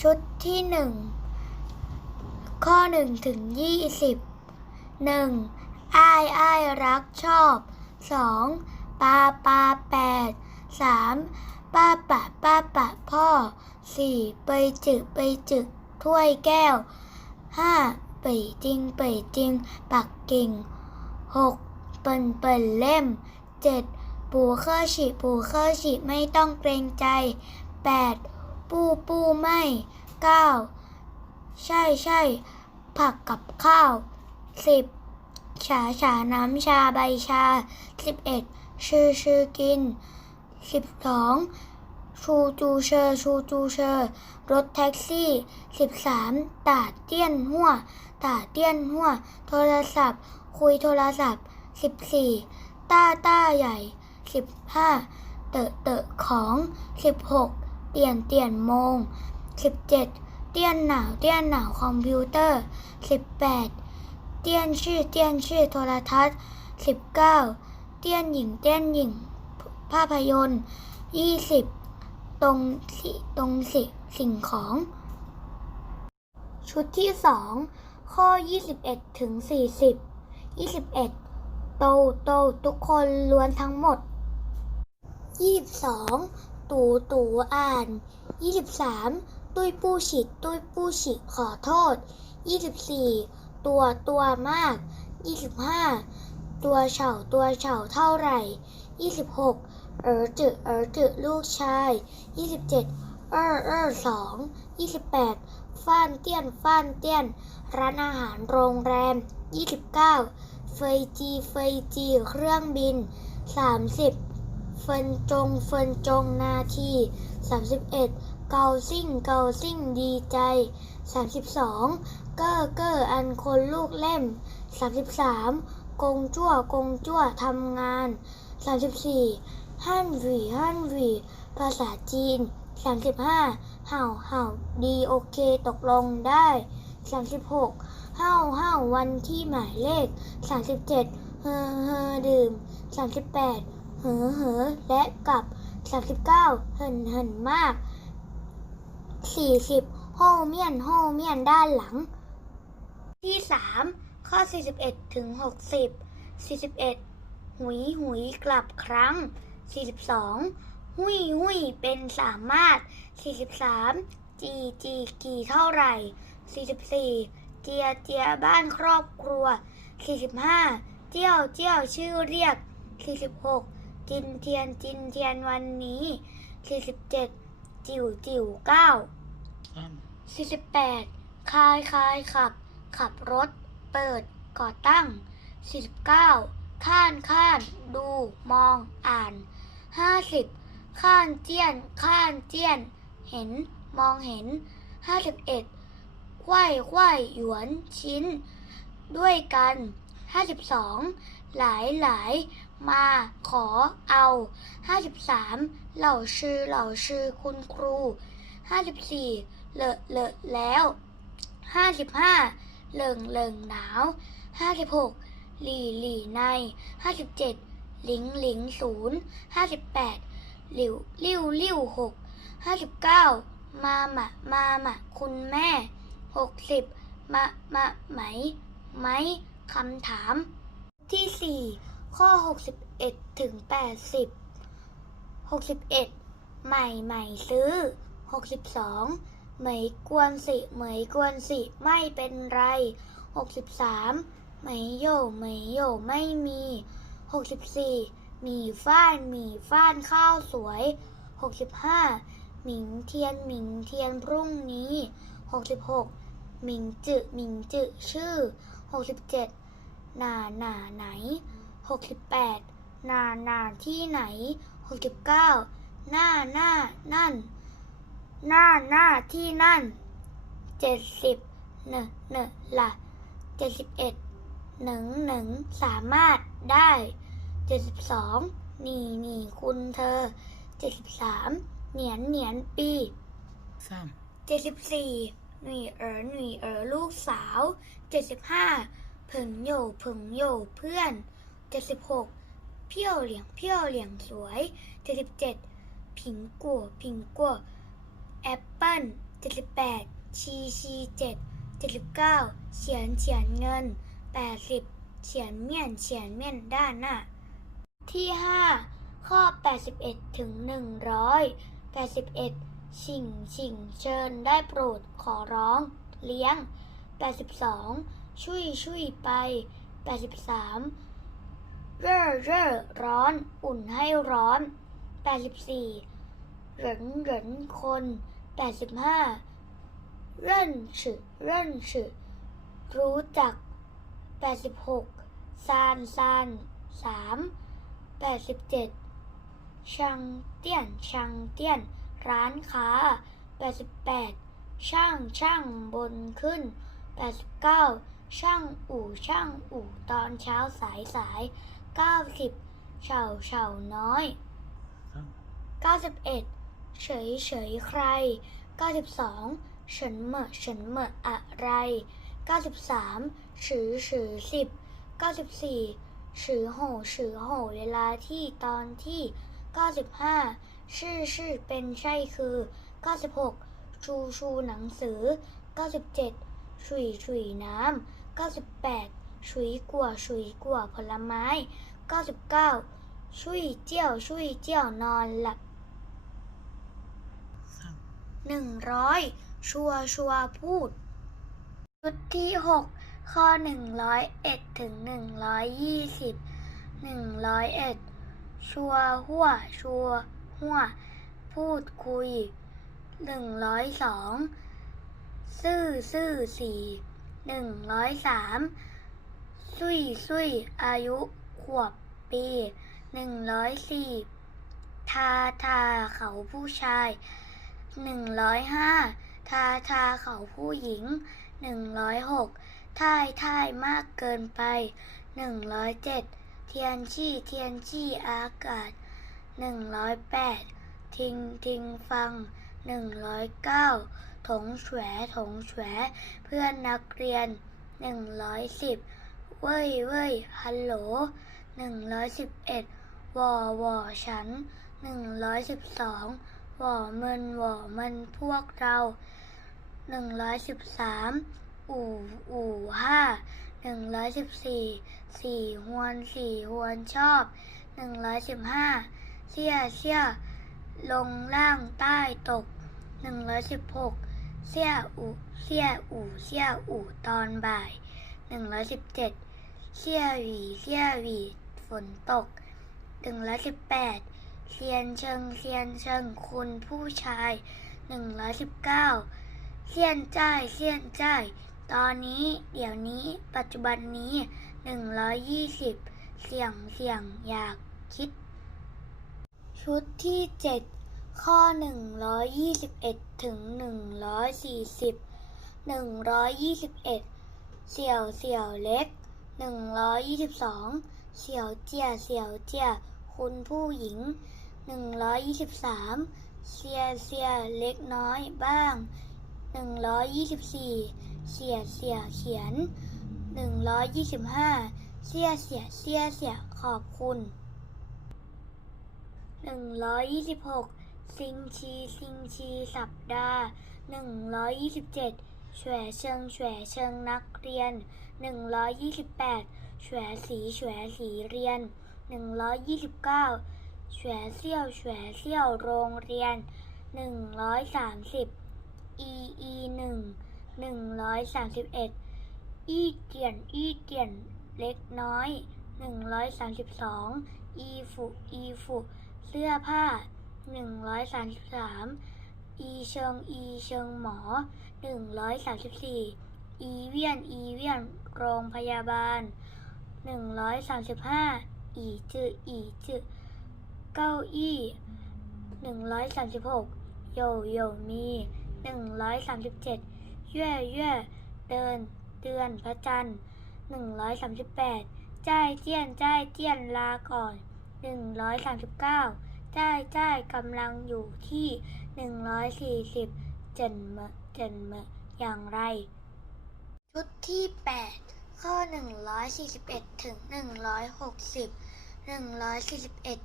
ชุดที่หนึ่งข้อหนึ่งถึงยี่สิบหนึ่งอ้ายอ้ายรักชอบสองปาปาแปดสามป้าปะป้าปะพ่อสี่ไปจึกไปจึกถ้วยแก้วห้าเป่จริงเป่จริง ปักกิ่งหกเปิ่นเปิ่นเล่มเจ็ดปูเคอฉีปูเคอฉีไม่ต้องเกรงใจแปด ปูปูไม่เก้าใช่ใช่ผักกับข้าวสิบฉาฉาน้ำชาใบชาสิบเอ็ดชื่อชื่อกินสิบสองชูจูเชอชูจูเชอรถแท็กซี่สิบสามตาเตี้ยนหัวตาเตี้ยนหัวโทรศัพท์ คุยโทรศัพท์สิบสี่ต้าต้าใหญ่สิบห้าเตอะเตอะของสิบหก เตียนเตียนโมงสิบเจ็ดเตี้ยนหนาวเตี้ยนหนาวคอมพิวเตอร์สิบแปดเตี้ยนชื่อเตี้ยนชื่อโทรทัศน์สิบเก้าเตี้ยนหญิงเตี้ยนหญิงภาพยนตร์ยี่สิบตรงสิตรงสิสิ่งของ ชุดที่สองข้อ 21 ถึง 40 21 โตโตทุกคนล้วนทั้งหมด 22 ตูตูอ่าน 23 ตุ้ยปู้ฉิดตุ้ยปู้ฉิขอโทษ 24 ตัวตัวมาก 25 ตัวเฉาตัวเฉาเท่าไหร่ 26 เออจืเออจืลูกชาย 27 เออเออสอง28 ฟ้านเตี้ยนฟ้านเตี้ยน ร้านอาหารโรงแรม 29 เฟยจีเฟยจีเครื่องบิน 30 เฟินจงเฟินจงนาที31เกาซิ่งเกาซิ่งดีใจ32เก้อเก้ออันคนลูกเล่ม33กงจั่วกงจั่วทำงาน34ฮั่นหวีฮั่นหวีภาษาจีน35เห่าเห่าดีโอเคตกลงได้36เห่าเห่าวันที่หมายเลข37เฮอเฮอดื่ม38 เหอเหอและกับ39เหินเหินมาก40โฮเมียนโฮเมียนด้านหลัง ที่3ข้อ41ถึง60 41หุยหุยกลับครั้ง42หุยหุยเป็นสามารถ43จีจีกี่เท่าไหร่44เจียเจียบ้านครอบครัว45เจียวเจียวชื่อเรียก46 จินเทียนจินเทียนวันนี้47จิ๋วจิ๋วเก้า48คายคายขับ ขับรถ เปิดก่อตั้ง49ข้านข้าน ดูมองอ่าน50ข้านเจี้ยนข้านเจี้ยน เห็นมองเห็น51ควายควายหยวนชิ้น ด้วยกัน52หลายหลาย มาขอเอา 53 เหล่าชื่อเหล่าชื่อคุณครู 54 เลอะเลอะแล้ว 55 เหลิงเหลิงหนาว 56 หลี่หลี่ใน 57 หลิงหลิงศูนย์58 หลิวลิ้วลิ้วหก59 มาหมะมาหมะคุณแม่ 60มะมะไหม ไหมคำถามที่ 4 ข้อ 61 ถึง 80 61 ใหม่ใหม่ซื้อ 62 เหมยกวนสิ เหมยกวนสิ ไม่เป็นไร 63 เหมยโยเหมยโยไม่มี 64หมี่ฟ้านหมี่ฟ้านข้าวสวย 65 หมิงเทียนหมิงเทียนพรุ่งนี้ 66 หมิงจืหมิงจืชื่อ 67 หนาหนาไหน 68หนาหนาที่ไหน 69 หน้าหน้านั่น หน้าหน้าที่นั่น 70เนอะเนอะละ71หนึ่งหนึ่งสามารถได้ 72นี่นี่คุณเธอ 73เหนียนเหนียนปีสามเจ็ดสิบสี่หนุ่ยเอ๋อหนุ่ยเอ๋อลูกสาวเจ็ดสิบห้าผึ่งโหย่ผึ่งโหย่เพื่อน เจ็ดสิบหกเพี้ยวเหลียงเพี้ยวเหลียงสวยเจ็ดสิบเจ็ดผิงกัวผิงกัวแอปเปิ้ลเจ็ดสิบแปดชีชีเจ็ดเจ็ดสิบเก้าเฉียนเฉียนเงินแปดสิบเฉียนเมี่ยนเฉียนเมี่ยนด้านหน้า ที่ห้าข้อแปดสิบเอ็ดถึงหนึ่งร้อยแปดสิบเอ็ดชิงชิงเชิญได้โปรดขอร้อง เลี้ยงแปดสิบสองช่วยช่วยไปแปดสิบสาม เร่อเร่อร้อน อุ่นให้ร้อนแปดสิบสี่เหรินเหรินคนแปดสิบห้าเร่นฉึเร่นฉึรู้จักแปดสิบหกซานซานสามแปดสิบเจ็ดช่างเตี้ยนช่างเตี้ยน ร้านค้าแปดสิบแปดช่างช่างบนขึ้นแปดสิบเก้าช่างอู่ช่างอู่ตอนเช้าสายสาย เก้าสิบเฉาเฉาน้อยเก้าสิบเอ็ดเฉยเฉยใครเก้าสิบสองเฉินเหมอเฉินเหมออะไรเก้าสิบสามฉือฉือสิบเก้าสิบสี่ฉือโหฉือโหเวลาที่ตอนที่เก้าสิบห้าชื่อชื่อเป็นใช่คือเก้าสิบหกชูชูหนังสือเก้าสิบเจ็ดฉุยฉุยน้ำเก้าสิบแปด ฉุยกัวฉุยกัวผลไม้เก้าสิบเก้าช่วยเจียวช่วยเจียวนอนหลับหนึ่งร้อยชัวชัวพูด ชุดที่หกข้อหนึ่งร้อยเอ็ดถึงหนึ่งร้อยยี่สิบหนึ่งร้อยเอ็ดชัวหัวชัวหัวพูดคุยหนึ่งร้อยสองซื่อซื่อสี่หนึ่งร้อยสาม ซุยซุยอายุขวบปีหนึ่งร้อยสี่ทาทาเขาผู้ชายหนึ่งร้อยห้าทาทาเขาผู้หญิงหนึ่งร้อยหกท่ายท่ายมากเกินไปหนึ่งร้อยเจ็ดเทียนชี่เทียนชี่อากาศหนึ่งร้อยแปดทิงทิงฟังหนึ่งร้อยเก้าถงแฉวถงแฉวเพื่อนนักเรียนหนึ่งร้อยสิบ เว้ยเว้ยฮัลโหลหนึ่งร้อยสิบเอ็ดวอวอฉันหนึ่งร้อยสิบสองวอมันวอมันพวกเราหนึ่งร้อยสิบสามอู่อู่ห้าหนึ่งร้อยสิบสี่สี่หวนสี่หวนชอบหนึ่งร้อยสิบห้าเสี่ยเสี่ยลงล่างใต้ตกหนึ่งร้อยสิบหกเสี่ยอู่เสี่ยอู่เสี่ยอู่ตอนบ่ายหนึ่งร้อยสิบเจ็ด เสี่ยหวีเสี่ยหวีฝนตกหนึ่งร้อยสิบแปดเซียนเชิงเซียนเชิงคุณผู้ชายหนึ่งร้อยสิบเก้าเซียนจ้ายเซียนจ้ายตอนนี้เดี๋ยวนี้ปัจจุบันนี้หนึ่งร้อยยี่สิบเสี่ยงเสี่ยงอยากคิด ชุดที่เจ็ดข้อหนึ่งร้อยยี่สิบเอ็ดถึงหนึ่งร้อยสี่สิบหนึ่งร้อยยี่สิบเอ็ดเสี่ยวเสี่ยวเล็ก หนึ่งร้อยยี่สิบสองเสี่ยวเจียเสี่ยวเจียคุณผู้หญิงหนึ่งร้อยยี่สิบสามเสียเสียเล็กน้อยบ้างหนึ่งร้อยยี่สิบสี่เสียเสียเขียนหนึ่งร้อยยี่สิบห้าเสียเสียเสียเสียขอบคุณหนึ่งร้อยยี่สิบหกซิงชีซิงชีสัปดาห์หนึ่งร้อยยี่สิบเจ็ดแฉวเชิงแฉวเชิงนักเรียน หนึ่งร้อยยี่สิบแปดแฉวสีแฉวสีเรียนหนึ่งร้อยยี่สิบเก้าแฉวเซี่ยวแฉวเซี่ยวโรงเรียนหนึ่งร้อยสามสิบ e e หนึ่งหนึ่งร้อยสามสิบเอ็ดอีเจียน อีเจียน เล็กน้อยหนึ่งร้อยสามสิบสองอีฟุ อีฟุ เสื้อผ้าหนึ่งร้อยสามสิบสามอีเชิง อีเชิงหมอหนึ่งร้อยสามสิบสี่อีเวียน อีเวียน โรงพยาบาลหนึ่งร้อยสามสิบห้าอีจืออีจือเก้าอี้หนึ่งร้อยสามสิบหกโยโยมีหนึ่งร้อยสามสิบเจ็ดเย่เย่เดิน เดือนพระจันทร์หนึ่งร้อยสามสิบแปดจ้ายเจี้ยน จ้ายเจี้ยนลาก่อนหนึ่งร้อยสามสิบเก้าจ้ายจ้ายกำลังอยู่ที่หนึ่งร้อยสี่สิบเจนเมเจนเมอย่างไร ชุดที่แปดข้อหนึ่งร้อยสี่สิบเอ็ดถึงหนึ่งร้อยหกสิบหนึ่งร้อยสี่สิบเอ็ด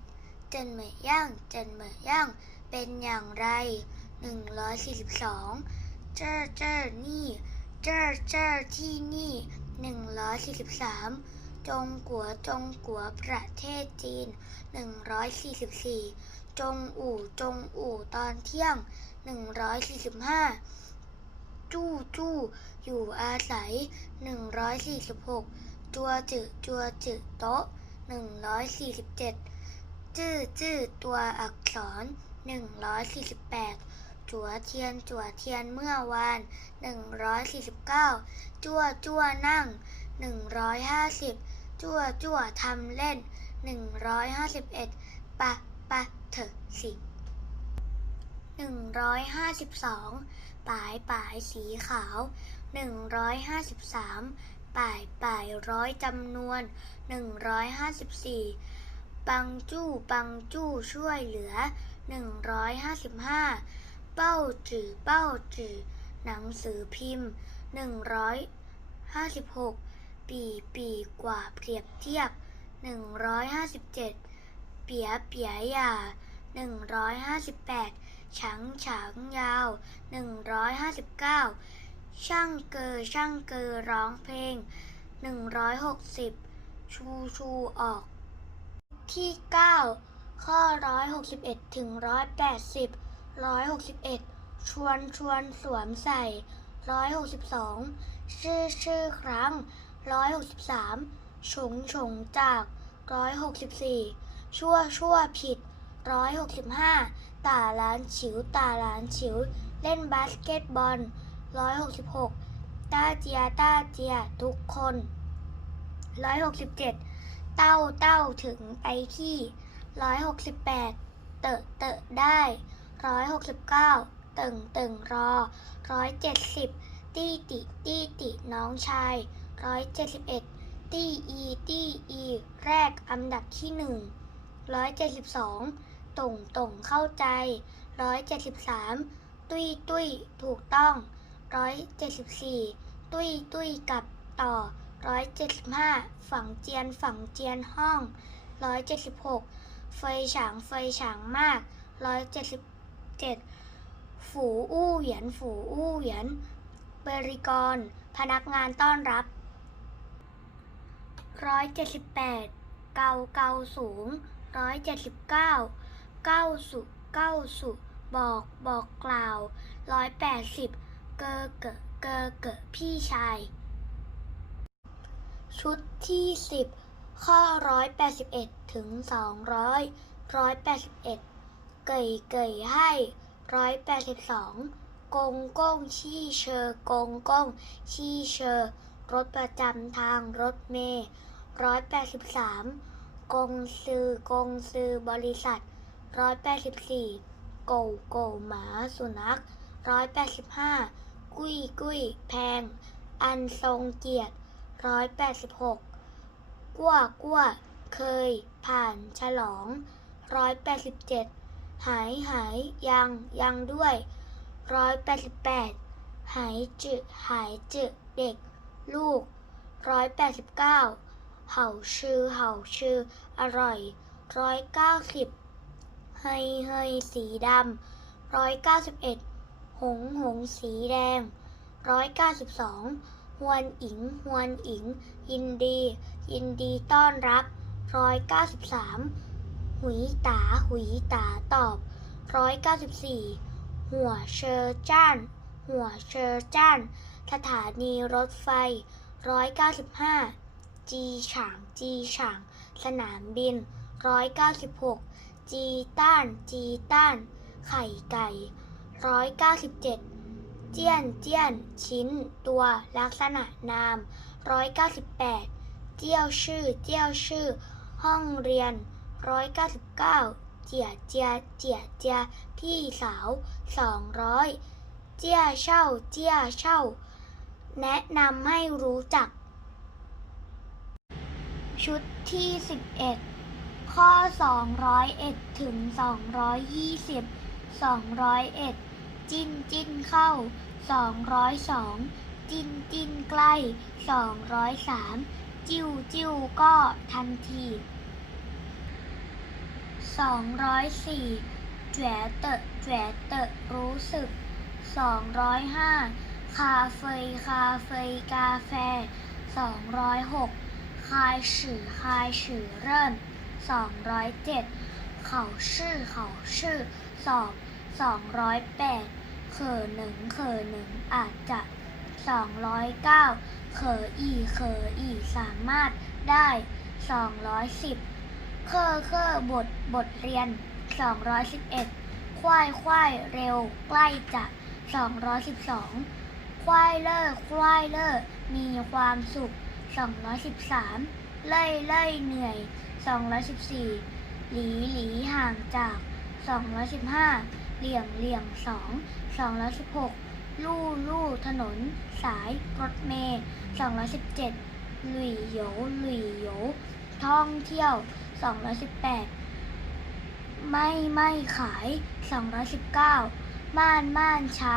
เจนเหมยย่าง เจนเหมยย่าง เป็นอย่างไรหนึ่งร้อยสี่สิบสองเจอเจอนี่ เจอเจอที่นี่หนึ่งร้อยสี่สิบสามจงกัวจงกัวประเทศจีนหนึ่งร้อยสี่สิบสี่จงอู่จงอู่ตอนเที่ยงหนึ่งร้อยสี่สิบห้าจู้จู้ อยู่อาศัยหนึ่งร้อยสี่สิบหกจัวจือจัวจือโต๊ะหนึ่งร้อยสี่สิบเจ็ดจื้อจื้อตัวอักษรหนึ่งร้อยสี่สิบแปดจัวเทียนจัวเทียนเมื่อวาน 149 จัวจัวนั่ง 150 จัวจัวทำเล่น 151 ปะปะเถอะสิ152 ปลายปลายสีขาว 153ปลายปลายร้อยจำนวน 154 ปังจู้ปังจู้ช่วยเหลือ 155 เป้าจื่อเป้าจื่อหนังสือพิมพ์ 156 ปีปีกว่าเปรียบเทียบ 157 เปียเปียยา158ฉังฉางยาว 159 ช่างเกอช่างเกอร้องเพลง 160 ชูชูออก ที่ 9 ข้อ 161 ถึง 180 161 ชวนชวนสวมใส่ 162 ชื่อชื่อครั้ง 163 ฉงฉงจาก 164 ชั่วชั่วผิด 165 ตาล้านฉิวตาล้านฉิว เล่นบาสเกตบอล 166 ต้าเจีย ต้าเจีย ทุกคน 167 เต้าเต้าถึงไปที่ 168 เตอะเตอะได้ 169 ตึงตึงรอ 170 ตี้ติ ตี้ติน้องชาย 171 ตี้อี ตี้อี แรกอันดับที่หนึ่ง172ต่งต่งเข้าใจ 173 ตุ้ยตุ้ยถูกต้อง 174ตุ้ยตุ้ยกับต่อ175ฝั่งเจียนฝั่งเจียนห้อง176เฟยฉางเฟยฉางมาก177ฝูอู้เหวียนฝูอู้เหวียนบริกร พนักงานต้อนรับ178เกาเกาสูง179เก้าสุเก้าสุบอกบอกกล่าว180 เกอเกะเกอเกะพี่ชาย ชุดที่10ข้อ181ถึง200 181เกยเกยให้182กงก้งชี่เชอกงก้งชี่เชอ รถประจำทางรถเมล์183กงซือกงซือบริษัท184โกโกหมาสุนัข185 กุ้ยกุ้ยแพง อันทรงเกียรติร้อยแปดสิบหกกั้วกั้วเคย ผ่านฉลองร้อยแปดสิบเจ็ดหายหายยังยังด้วยร้อยแปดสิบแปดหายจืหายจืเด็ก ลูกร้อยแปดสิบเก้าเห่าชื่อเห่าชื่ออร่อยร้อยเก้าสิบเฮยเฮยสีดำร้อยเก้าสิบเอ็ด หงหงสีแดงร้อยเก้าสิบสองฮวนอิงฮวนอิง ยินดี ยินดีต้อนรับร้อยเก้าสิบสามหุยตาหุยตาตอบร้อยเก้าสิบสี่หัวเชอจ้าน หัวเชอจ้าน สถานีรถไฟร้อยเก้าสิบห้าจีฉางจีฉาง สนามบินร้อยเก้าสิบหกจีต้าน จีต้าน ไข่ไก่ ร้อยเก้าสิบเจ็ดเจี้ยน เจี้ยน ชิ้น ตัว ลักษณะ นาม 198 เจี้ยวชื่อ เจี้ยวชื่อ ห้องเรียน 199 เจีย เจีย เจีย เจีย พี่สาว 200 เจี้ยเช่า เจี้ยเช่า แนะนำให้รู้จัก ชุดที่ 11ข้อ 201 ถึง 220 201 จิ้นจิ้นเข้า202จิ้นจิ้นใกล้203จิ้วจิ้วก็ทันที204แจ๋เตอะแจ๋เตอะรู้สึก205คาเฟ่คาเฟ่กาแฟ206คายฉื่อคายฉื่อเริ่ม207เขาชื่อเขาชื่อสอบ 208 เขอหนึ่งเขอหนึ่งอาจจะ 209 เขออีเขออีสามารถได้ 210 เคอเคอบทบทเรียน 211 ควายควายเร็วใกล้จะ 212 ควายเล่อควายเล่อมีความสุข 213 เล่ยเล่ยเหนื่อย 214 หลีหลีห่างจาก 215 เหลี่ยมเหลี่ยมสองสองร้อยสิบหกลู่ลู่ถนน สายรถเมย์สองร้อยสิบเจ็ดหลุยโยหลุยโยท่องเที่ยวสองร้อยสิบแปดไม่ไม่ขายสองร้อยสิบเก้าม่านม่านช้า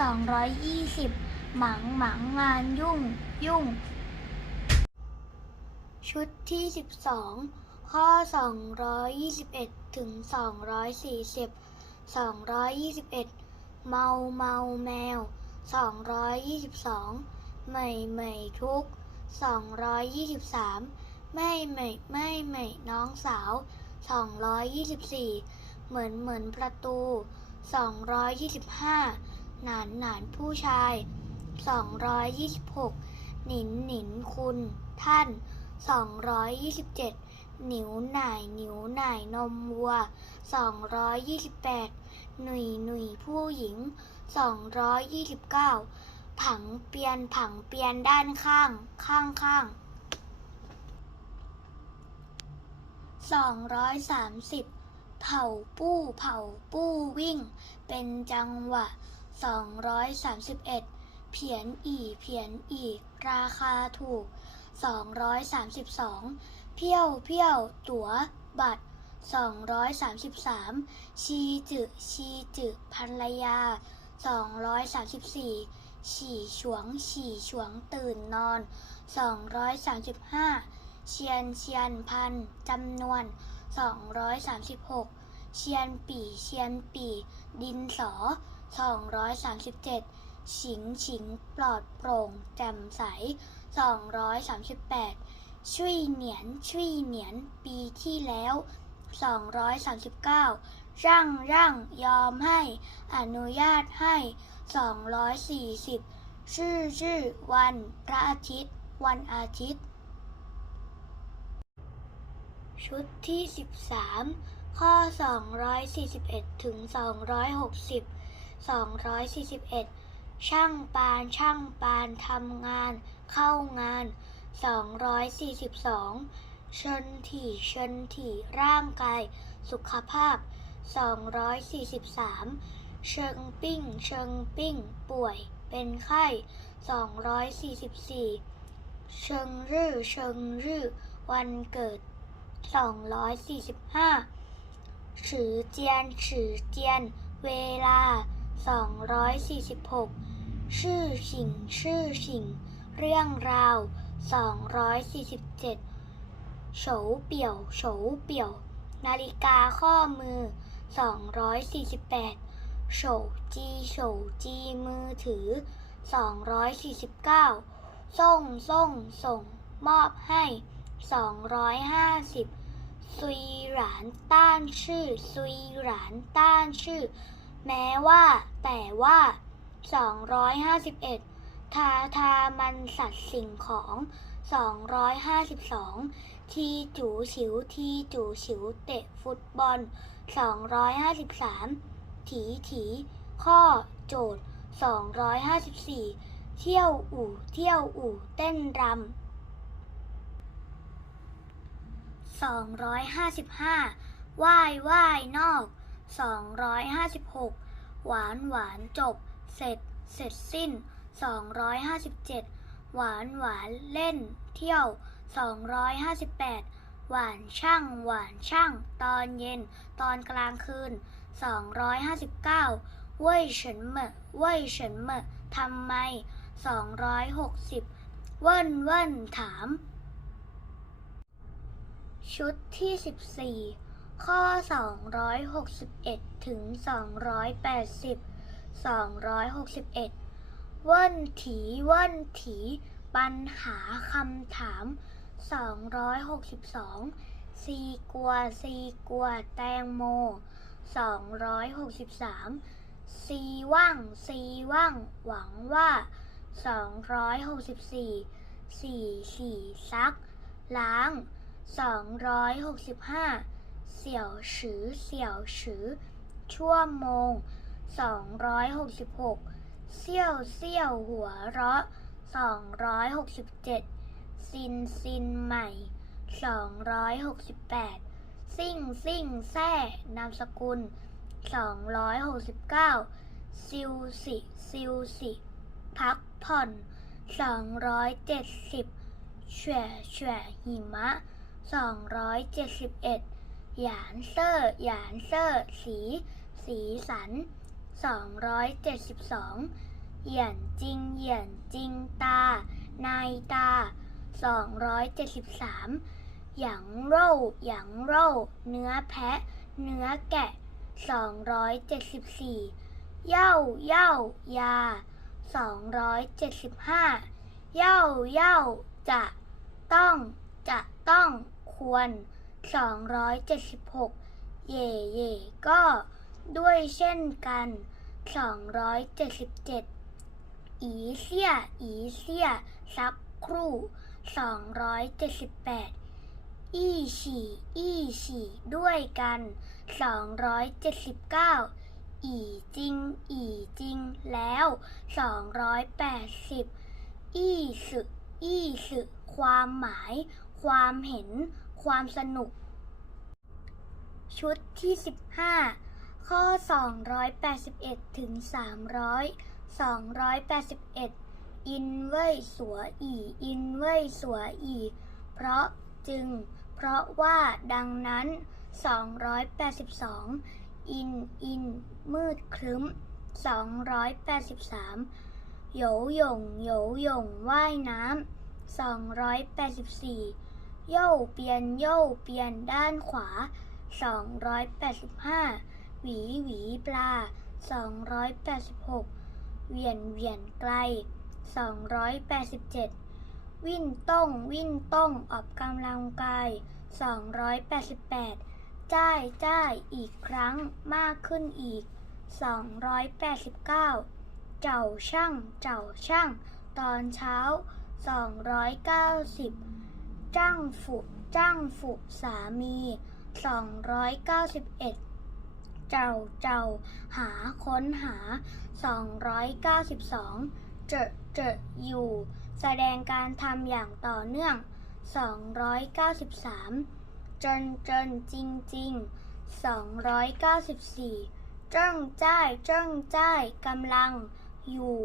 สองร้อยยี่สิบหมังหมังงานยุ่งยุ่ง ชุดที่สิบสองข้อสองร้อยยี่สิบเอ็ดถึงสองร้อยสี่สิบ 221 เมาเมาแมว 222ไม่ไม่ทุก 223 ไม่ไม่ไม่ไม่น้องสาว 224 เหมือนเหมือนประตู 225 หนานหนานผู้ชาย 226 หนินหนินคุณท่าน 227 นิวหน่ายหนิวหน่ายนมวัว 228 หนุยหนุยผู้หญิง 229 ผังเปียนผังเปียนด้านข้างข้างข้าง230 เผาปู้เผาปู้วิ่ง เป็นจังหวะ 231 เพียนอีเพียนอี ราคาถูก 232 เพี้ยวเพี้ยว ตั๋ว บัตร 233 ชีจือชีจือภรรยา 234 ฉี่ฉวง ฉี่ฉวงตื่นนอน 235 เชียนเชียนพันจำนวน 236 เชียนปี่เชียนปี่ดินสอ 237 ฉิงฉิงปลอดโปร่งแจ่มใส 238ชุยเหนียนชุยเหนียน ปีที่แล้ว 239 ร่างร่างยอมให้ อนุญาตให้ 240 ชื่อชื่อ วัน พระอาทิตย์ วันอาทิตย์ ชุดที่ 13 ข้อ 241 ถึง 260 241 ช่างปานช่างปานทำงาน เข้างาน 242ชิญถี่ชิญถี่ร่างกาย สุขภาพ 243 เชิงปิ้ง เชิงปิ้ง ป่วย เป็นไข้ 244 เชิงรื่อ เชิงรื่อ วันเกิด 245 ฉือเจียน ฉือเจียน เวลา 246 ชื่อฉิง ชื่อฉิง เรื่องราว 247 โฉวเปี่ยว โฉวเปี่ยว นาฬิกาข้อมือ 248 โฉวจีโฉวจีมือถือ 249 ส่งส่งส่ง มอบให้ 250 ซุยหรานต้านชื่อ ซุยหรานต้านชื่อ แม้ว่า แต่ว่า 251 ทาทามันสัตว์สิ่งของ 252 ทีจูฉิว ทีจูฉิว เตะฟุตบอล 253 ถีถี ข้อโจทย์ 254 เที่ยวอู่ เที่ยวอู่ เต้นรำ255ว่ายว่ายนอก 256 หวานหวานจบ เสร็จ เสร็จสิ้น 257 หวานหวานเล่นเที่ยว 258 หวานช่างหวานช่าง ตอนเย็น ตอนกลางคืน 259เว่ยเฉินเหมะเว่ยเฉินเหมะทำไม 260 เว่นเว่นถาม ชุดที่ 14ข้อ 261 ถึง 280 261 ว่นถีว่นถี ปัญหาคำถาม 262 ซีกัว ซีกัว แตงโม 263 ซีว่าง ซีว่าง หวังว่า 264 สี่สี่ซัก ล้าง 265 เสี่ยวฉือ เสี่ยวฉือ ชั่วโมง 266 เซี่ยวเซี่ยวหัวเราะ267ซินซินใหม่268ซิ่งซิ่งแซ่นามสกุล269ซิวสิซิวสิพักผ่อน270แฉะแฉะหิมะ271หยานเซอร์หยานเซอร์สี สีสัน 272 เหยียนจริง เหยียนจริงตา นายตา 273 หยางโร่หยางโร่เนื้อแพะ เนื้อแกะ 274 เย่าเย่ายา 275 เย่าเย่าจะต้องจะต้องควร 276 เย่เย่ก็ ด้วยเช่นกัน 277 อีเสีย อีเสียสักครู่ 278 อี้ฉี่ อี้ฉี่ ด้วยกัน 279 อีจริง อีจริง แล้ว 280 อี้สึกอี้สึกความหมาย ความเห็น ความสนุก ชุดที่ 15 ข้อ 281 ถึง 300 281 อินเว่ยสัวอี อินเว่ยสัวอี เพราะจึง เพราะว่าดังนั้น 282 อิน อิน มืดครึ้ม 283 โยหยงโยหยงว่ายน้ำ 284 โย่เปียน โย่เปียนด้านขวา 285 หวีหวีปลา 286 เวียนเวียนไกล 287 วิ่นต้งวิ่นต้งออกกำลังกาย 288 จ้ายจ้ายอีกครั้งมากขึ้นอีก 289 เจ้าช่างเจ้าช่าง ตอนเช้า 290 จ้างฝึจ้างฝึสามี 291 เจ้าเจ้าหาค้นหา 292 เจอเจออยู่ แสดงการทำอย่างต่อเนื่อง 293จนจนจริงจริง294 เจ้งจ้ายเจ้งจ้ายกำลัง อยู่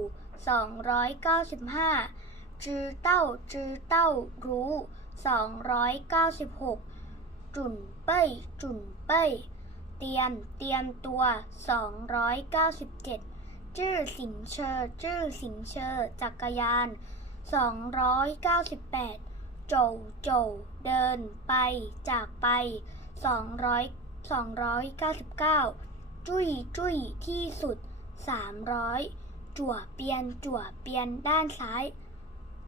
295 จือเต้าจือเต้ารู้ 296 จุ่นเป้ยจุ่นเป้ย เตรียมเตรียมตัว 297 จื้อสิงเชอจื้อสิงเชอจักรยาน 298 โจวโจวเดินไปจากไป 200 299 จุ้ยจุ้ยที่สุด 300 จั่วเปียนจั่วเปียนด้านซ้าย